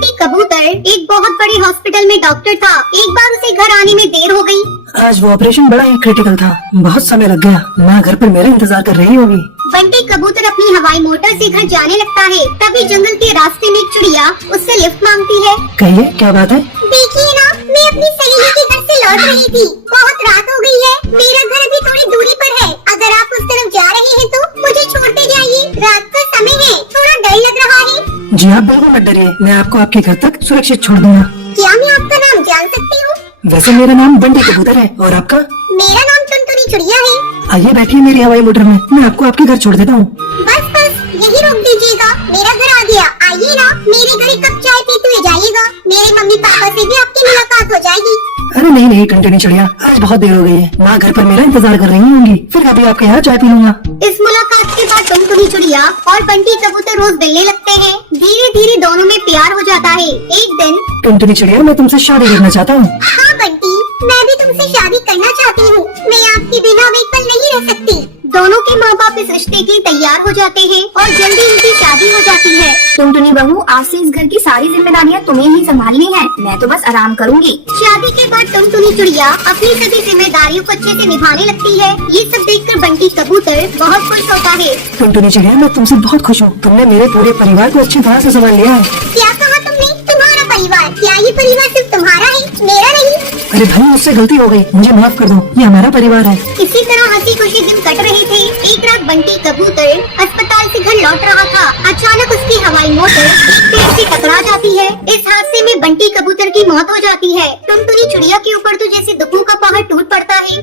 बंटी कबूतर एक बहुत बड़े हॉस्पिटल में डॉक्टर था। एक बार उसे घर आने में देर हो गई। आज वो ऑपरेशन बड़ा ही क्रिटिकल था, बहुत समय लग गया। माँ घर पर मेरा इंतजार कर रही होगी। बंटी कबूतर अपनी हवाई मोटर से घर जाने लगता है। तभी जंगल के रास्ते में एक चिड़िया उससे लिफ्ट मांगती है। कहिए क्या बात है? देखिए ना, मैं अपनी सहेली के घर से लौट रही थी। बहुत रात हो गई है, मेरा घर अभी थोड़ी दूरी पर है। अगर आप उस तरफ जा रहे हैं तो मुझे छोड़ते जाइए। रात का समय है, थोड़ा डर लग रहा है। जी आप बिल्कुल मत डरिए, मैं आपको आपके घर तक सुरक्षित छोड़ दूंगा। क्या मैं आपका नाम जान सकती हूँ? वैसे मेरा नाम बंटी कबूतर है, और आपका? मेरा नाम टुनटुनी चिड़िया है। आइए बैठिए मेरी हवाई मोटर में, मैं आपको आपके घर छोड़ देता हूँ। बस यही रोक दीजिएगा, मेरा घर आ गया। आइए ना, मेरे घर एक कप चाय पीते हुए जाइएगा। मेरे मम्मी पापा से भी आपकी मुलाकात हो जाएगी। अरे नहीं नहीं टुनटुनी चिड़िया, आज बहुत देर हो गई है। माँ घर पर मेरा इंतजार कर रही होंगी, फिर अभी आपके यहाँ चाय पी लूंगा। इस मुलाकात के बाद टुनटुनी चिड़िया और बंटी कबूतर रोज मिलने लगते हैं। धीरे धीरे दोनों में प्यार हो जाता है। एक दिन टुनटुनी चिड़िया, मैं तुमसे शादी करना चाहता हूँ। हाँ बंटी, मैं भी तुमसे शादी करना चाहती हूँ। मैं आपके बिना एक पल नहीं रह सकती। दोनों के माँ बाप इस रिश्ते के लिए तैयार हो जाते हैं और जल्दी इनकी शादी हो जाती है। टुनटुनी बहू, आज से इस घर की सारी जिम्मेदारियाँ तुम्हें ही संभालनी है। मैं तो बस आराम करूँगी। शादी के बाद टुनटुनी चिड़िया अपनी सभी जिम्मेदारियों को अच्छे से निभाने लगती है। ये सब देखकर बंटी कबूतर बहुत खुश होता है। टुनटुनी चिड़िया, मैं तुमसे बहुत खुश हूँ। तुमने मेरे पूरे परिवार को अच्छी तरह से संभाल लिया है। क्या कहा तुमने? तुम्हारा परिवार? क्या ये परिवार सिर्फ तुम्हारा है, मेरा नहीं? अरे भाई, मुझसे गलती हो गई, मुझे माफ कर दो। ये हमारा परिवार है। इसी तरह हंसी खुशी दिन कट रहे थे। एक रात बंटी कबूतर अस्पताल से घर लौट रहा था। अचानक उसकी हवाई मोटर एक पेड़ से टकरा जाती है। इस हादसे में बंटी कबूतर की मौत हो जाती है। टुनटुनी चिड़िया के ऊपर तो जैसे दुखों का पहाड़ टूट पड़ता है।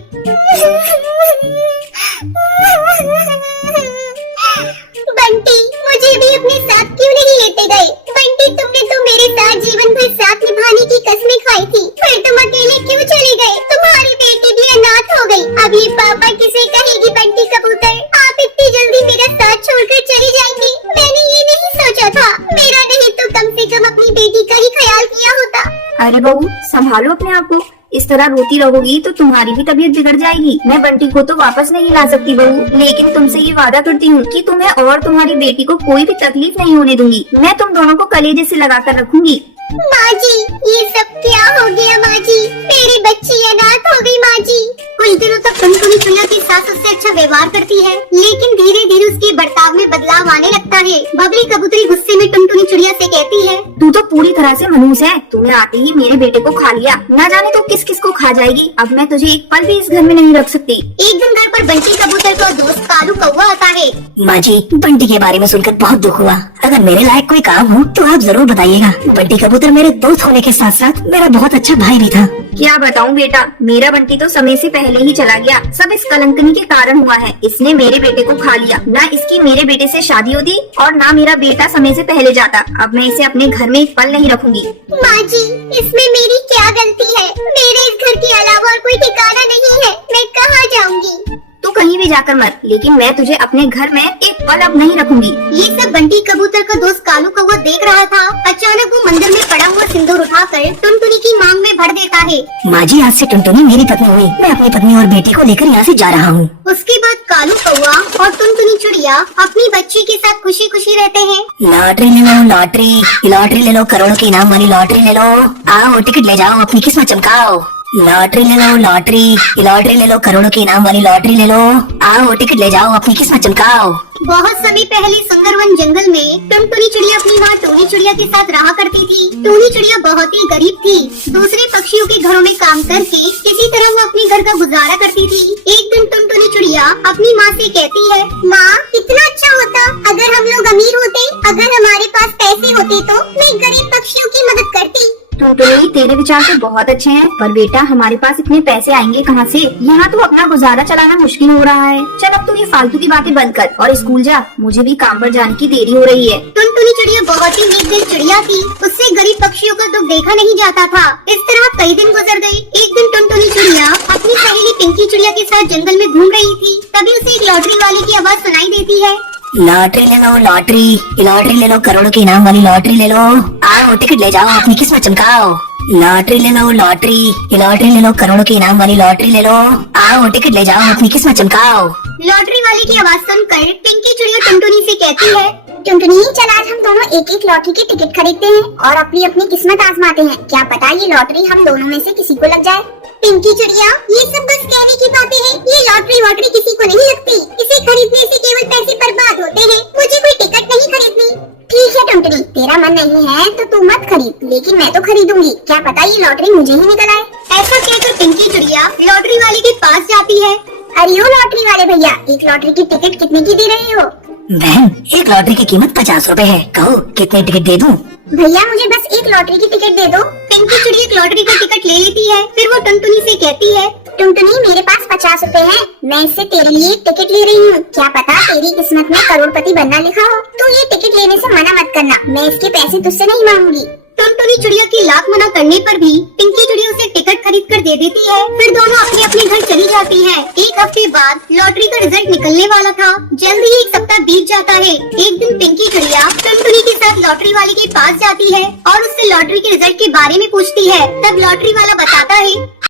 बंटी, मुझे भी अपने साथ क्यों नहीं लेते गए? बंटी, तुमने तो मेरे साथ जीवन भर साथ निभाने की कसमें खाई थी, फिर तुम अकेले क्यों चले गए? तुम्हारी बेटी भी अनाथ हो गई। अभी पापा किसे कहेगी? बंटी कबूतर, आप इतनी जल्दी मेरा साथ छोड़कर चली जाएंगी? मैंने ये नहीं सोचा था। मेरा नहीं तो कम से कम अपनी बेटी का ही ख्याल किया होता। अरे बहू, संभालो अपने आप को। इस तरह रोती रहोगी तो तुम्हारी भी तबीयत बिगड़ जाएगी। मैं बंटी को तो वापस नहीं ला सकती बहू, लेकिन तुमसे ये वादा करती हूँ कि तुम्हें और तुम्हारी बेटी को कोई भी तकलीफ नहीं होने दूंगी। मैं तुम दोनों को कलेजे से लगाकर रखूंगी। माँ जी, ये सब क्या हो गया? माँ जी, मेरी बच्ची अनाथ हो गई। माँ जी, कुछ दिनों तक टुनटुनी चिड़िया की सास उससे अच्छा व्यवहार करती है, लेकिन धीरे धीरे उसके बर्ताव में बदलाव आने लगता है। बबली कबूतरी गुस्से में टुनटुनी चिड़िया से कहती है, तू तो पूरी तरह से मनहूस है। तूने आते ही मेरे बेटे को खा लिया। न जाने तो किस किस को खा जाएगी। अब मैं तुझे एक पल भी इस घर में नहीं रख सकती। एक दिन घर पर बंटी कबूतर का दोस्त कालू कौवा आता है। माँ जी, बंटी के बारे में सुनकर बहुत दुख हुआ। अगर मेरे लायक कोई काम हो तो आप जरूर बताइएगा। बंटी कबूतर मेरे दोस्त होने के साथ साथ मेरा बहुत अच्छा भाई भी था। क्या बताऊं बेटा, मेरा बंटी तो समय से पहले ही चला गया। सब इस कलंकनी के कारण हुआ है। इसने मेरे बेटे को खा लिया। ना इसकी मेरे बेटे से शादी होती और ना मेरा बेटा समय से पहले जाता। अब मैं इसे अपने घर में एक पल नहीं रखूंगी। माँ जी, इसमें मेरी क्या गलती है? मेरे इस घर के अलावा और कोई ठिकाना नहीं है। मैं कहाँ जाऊँगी? तू कहीं भी जाकर मर, लेकिन मैं तुझे अपने घर में एक पल अब नहीं रखूंगी। ये सब बंटी कबूतर का दोस्त कालू कौवा देख रहा था। अचानक वो मंदिर में पड़ा हुआ सिंदूर उठाकर टुनटुनी की मांग में भर देता है। माँ जी, आज से टुनटुनी मेरी पत्नी हुई। मैं अपनी पत्नी और बेटी को लेकर यहाँ से जा रहा हूँ। उसके बाद कालू कौवा और टुनटुनी चिड़िया अपनी बच्ची के साथ खुशी खुशी रहते हैं। लॉटरी ले लो, लॉटरी ले लो, करोड़ों के इनाम वाली लॉटरी ले लो। आओ टिकट ले जाओ, अपनी किस्मत चमकाओ। लॉटरी ले लो, लॉटरी ले लो, करोड़ों के इनाम वाली लॉटरी ले लो। आओ टिकट ले जाओ, अपनी किस्मत चमकाओ। बहुत समय पहले सुंदरवन जंगल में टुनटुनी चिड़िया अपनी माँ टूनी चिड़िया के साथ रहा करती थी। टूनी चिड़िया बहुत ही गरीब थी। दूसरे पक्षियों के घरों में काम करके किसी तरह वो अपने घर का गुजारा करती थी। एक दिन टुनटुनी चिड़िया अपनी माँ से कहती है, माँ, कितना अच्छा होता अगर हम लोग अमीर होते। अगर हमारे पास पैसे होते तो मैं गरीब पक्षियों की मदद करती। टुनटुनी, तेरे विचार तो बहुत अच्छे हैं, पर बेटा हमारे पास इतने पैसे आएंगे कहाँ से? यहाँ तो अपना गुजारा चलाना मुश्किल हो रहा है। चल अब तू ये फालतू की बातें बंद कर और स्कूल जा। मुझे भी काम पर जाने की देरी हो रही है। टुनटुनी चिड़िया बहुत ही नेक दिल चिड़िया थी। उससे गरीब पक्षियों का दुख देखा नहीं जाता था। इस तरह कई दिन गुजर गए। एक दिन टुनटुनी चिड़िया अपनी सहेली पिंकी चिड़िया के साथ जंगल में घूम रही थी। तभी उसे एक लॉटरी वाले की आवाज सुनाई देती है। लॉटरी ले लो, लॉटरी ले लो, करोड़ों के इनाम वाली लॉटरी ले लो। आओ टिकट ले जाओ, अपनी किस्मत चमकाओ। लॉटरी ले लो, लॉटरी ले लो, करोड़ों के इनाम वाली लॉटरी ले लो। आओ टिकट ले जाओ, अपनी किस्मत चमकाओ। लॉटरी वाले की आवाज सुनकर पिंकी चिड़िया टुनटुनी से कहती है, टुनटुनी, चल आज हम दोनों एक एक लॉटरी के टिकट खरीदते हैं और अपनी अपनी किस्मत आजमाते हैं। क्या पता ये लॉटरी हम दोनों में से किसी को लग जाए। पिंकी चिड़िया, ये सब बस कहने की बातें हैं। ये लॉटरी वॉटरी किसी को नहीं लगती। इसे खरीदने से केवल पैसे बर्बाद होते हैं। मुझे कोई टिकट नहीं खरीदनी। ठीक है टुनटुनी, तेरा मन नहीं है तो तू मत खरीद, लेकिन मैं तो खरीदूंगी। क्या पता ये लॉटरी मुझे ही निकल आए। ऐसा कहकर पिंकी चिड़िया लॉटरी वाले के पास जाती है। अरे ओ लॉटरी वाले भैया, एक लॉटरी की टिकट कितने की दे रहे हो? बहन, एक लॉटरी की कीमत 50 रुपए है। कहो कितने टिकट दे दूं? भैया मुझे बस एक लॉटरी की टिकट दे दो। पिंकी चिड़िया एक लॉटरी का टिकट ले लेती है। फिर वो टुनटुनी से कहती है, टुनटुनी, मेरे पास 50 रुपए हैं। मैं इससे तेरे लिए एक टिकट ले रही हूँ। क्या पता तेरी किस्मत में करोड़पति बनना लिखा हो। तू ये टिकट लेने से मना मत करना। मैं इसके पैसे तुझसे नहीं मांगूंगी। टुनटुनी चिड़िया की लाख मना करने पर भी पिंकी चिड़िया उसे टिकट खरीद कर दे देती है। फिर दोनों अपने अपने घर चली जाती है। एक हफ्ते बाद लॉटरी का रिजल्ट निकलने वाला था। जल्द ही एक सप्ताह बीत जाता है। एक दिन पिंकी चिड़िया टुनटुनी के साथ लॉटरी वाले के पास जाती है और उससे लॉटरी के रिजल्ट के बारे में पूछती है। तब लॉटरी वाला बताता है,